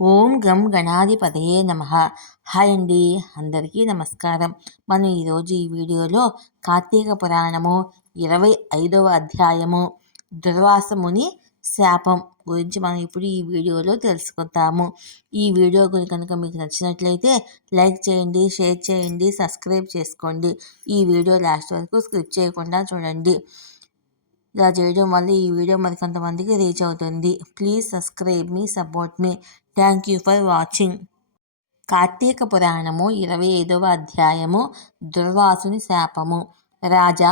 ఓం గం గణాధిపతయే నమః. హాయ్ అండి, అందరికీ నమస్కారం. మనం ఈరోజు ఈ వీడియోలో కార్తీక పురాణము 25వ అధ్యాయము దుర్వాస ముని శాపం గురించి మనం ఇప్పుడు ఈ వీడియోలో తెలుసుకుంటాము. ఈ వీడియో కనుక మీకు నచ్చినట్లయితే లైక్ చేయండి, షేర్ చేయండి, సబ్స్క్రైబ్ చేసుకోండి. ఈ వీడియో లాస్ట్ వరకు స్కిప్ చేయకుండా చూడండి. ఇలా చేయడం వల్ల ఈ వీడియో మరికొంతమందికి రీచ్ అవుతుంది. Please subscribe me, support me. Thank you for watching. Karthika Puranamu 25వ అధ్యాయము దుర్వాసుని శాపము. రాజా,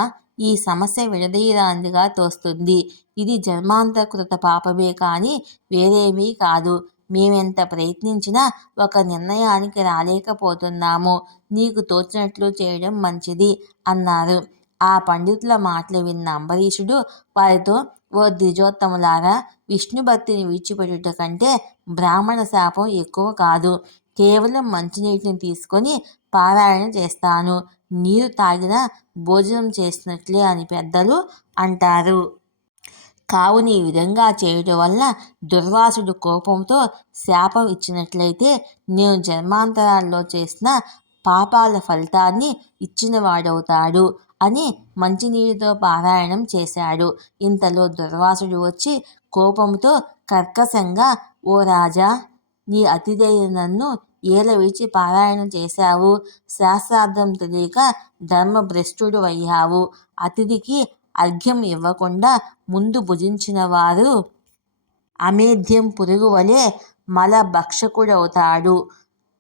ఈ సమస్య విడదీయరానిదిగా తోస్తుంది. ఇది జన్మాంతరకృత పాపమే కానీ వేరేమీ కాదు. మేమెంత ప్రయత్నించినా ఒక నిర్ణయానికి రాలేకపోతున్నాము. నీకు తోచినట్లు చేయడం మంచిది అన్నారు. ఆ పండితుల మాటలు విన్న అంబరీషుడు వారితో, ఓ ద్విజోత్తములారా, విష్ణు భక్తిని విడిచిపెట్టుట కంటే బ్రాహ్మణ శాపం ఎక్కువ కాదు. కేవలం మంచినీటిని తీసుకొని పారాయణ చేస్తాను. నీరు తాగినా భోజనం చేసినట్లే అని పెద్దలు అంటారు. కావున ఈ విధంగా చేయడం వల్ల దుర్వాసుడు కోపంతో శాపం ఇచ్చినట్లయితే నేను జన్మాంతరాల్లో చేసిన పాపాల ఫలితాన్ని ఇచ్చినవాడవుతాడు అని మంచినీటితో పారాయణం చేశాడు. ఇంతలో దుర్వాసుడు వచ్చి కోపంతో కర్కశంగా, ఓ రాజా, నీ అతిథైన నన్ను ఏల విడిచి పారాయణం చేశావు. శాస్త్రార్థం తెలియక ధర్మభ్రష్టుడు అయ్యావు. అతిథికి అర్ఘ్యం ఇవ్వకుండా ముందు భుజించిన వారు అమేధ్యం పురుగు వలె మలభక్షకుడవుతాడు.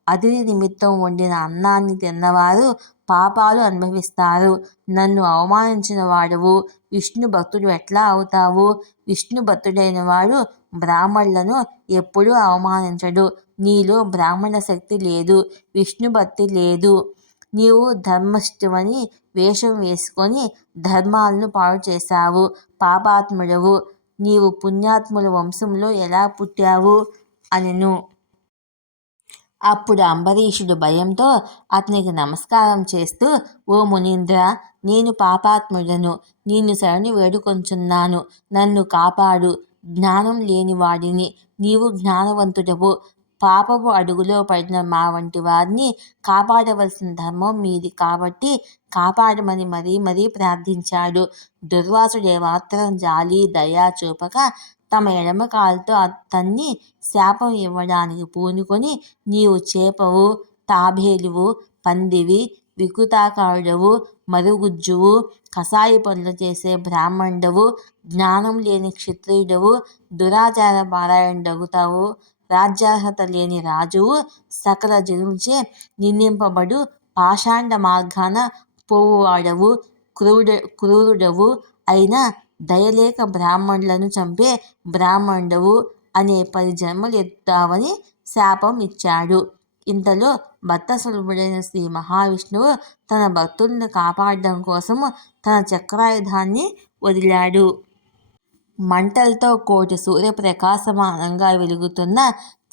అతిథి నిమిత్తం వండిన అన్నాన్ని తిన్నవారు పాపాలు అనుభవిస్తారు. నన్ను అవమానించిన వాడువు విష్ణు భక్తుడు ఎట్లా అవుతావు? విష్ణు భక్తుడైన వాడు బ్రాహ్మణులను ఎప్పుడూ అవమానించడు. నీలో బ్రాహ్మణ శక్తి లేదు, విష్ణు భక్తి లేదు. నీవు ధర్మష్ఠువని వేషం వేసుకొని ధర్మాలను పాడు చేశావు. పాపాత్ముడవు. నీవు పుణ్యాత్ముల వంశంలో ఎలా పుట్టావు అనెను. అప్పుడు అంబరీషుడు భయంతో అతనికి నమస్కారం చేస్తూ, ఓ మునీంద్ర, నేను పాపాత్ముడను. నిన్ను శరణు వేడుకొంచున్నాను. నన్ను కాపాడు. జ్ఞానం లేనివాడిని. నీవు జ్ఞానవంతుడవు. పాపపు అడుగులో పడిన మా వంటి వారిని కాపాడవలసిన ధర్మం మీది కాబట్టి కాపాడమని మరీ మరీ ప్రార్థించాడు. దుర్వాసుడు ఏమాత్రం జాలి దయా చూపక తమ ఎడమ కాలుతో అతన్ని శాపం ఇవ్వడానికి పూనుకొని, నీవు చేపవు, తాబేలువు, పందివి, వికృతాకారుడవు, మరుగుజ్జువు, కషాయ పనులు చేసే బ్రాహ్మణుడవు, జ్ఞానం లేని క్షత్రియుడవు, దురాచార పారాయణుడగుతావు, రాజ్యార్హత లేని రాజువు, సకల జనులచే నిందింపబడు పాషాండ మార్గాన పోవువాడవు, క్రూరుడవు అయిన దయలేక బ్రాహ్మణులను చంపే బ్రాహ్మణుడవు అనే 10 జన్మలు ఎత్తుతావని శాపం ఇచ్చాడు. ఇంతలో భక్తసులభుడైన శ్రీ మహావిష్ణువు తన భక్తులను కాపాడడం కోసము తన చక్రాయుధాన్ని వదిలాడు. మంటలతో కోటి సూర్యప్రకాశమానంగా వెలుగుతున్న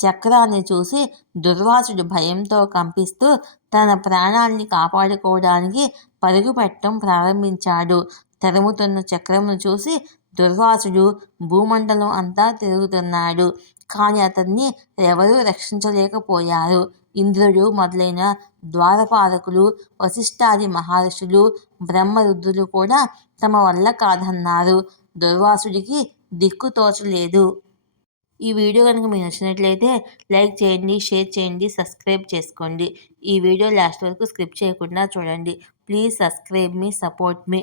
చక్రాన్ని చూసి దుర్వాసుడు భయంతో కంపిస్తూ తన ప్రాణాల్ని కాపాడుకోవడానికి పరుగు పెట్టడం ప్రారంభించాడు. తరుముతున్న చక్రమును చూసి దుర్వాసుడు భూమండలం అంతా తిరుగుతున్నాడు. కానీ అతన్ని ఎవరూ రక్షించలేకపోయారు. ఇంద్రుడు మొదలైన ద్వారపాలకులు, వశిష్ఠాది మహర్షులు, బ్రహ్మరుద్రులు కూడా తమ వల్ల కాదన్నారు. దుర్వాసుడికి దిక్కు తోచలేదు. ఈ వీడియో కనుక మీకు నచ్చినట్లయితే లైక్ చేయండి, షేర్ చేయండి, సబ్స్క్రైబ్ చేసుకోండి. ఈ వీడియో లాస్ట్ వరకు స్కిప్ చేయకుండా చూడండి. Please subscribe me, support me.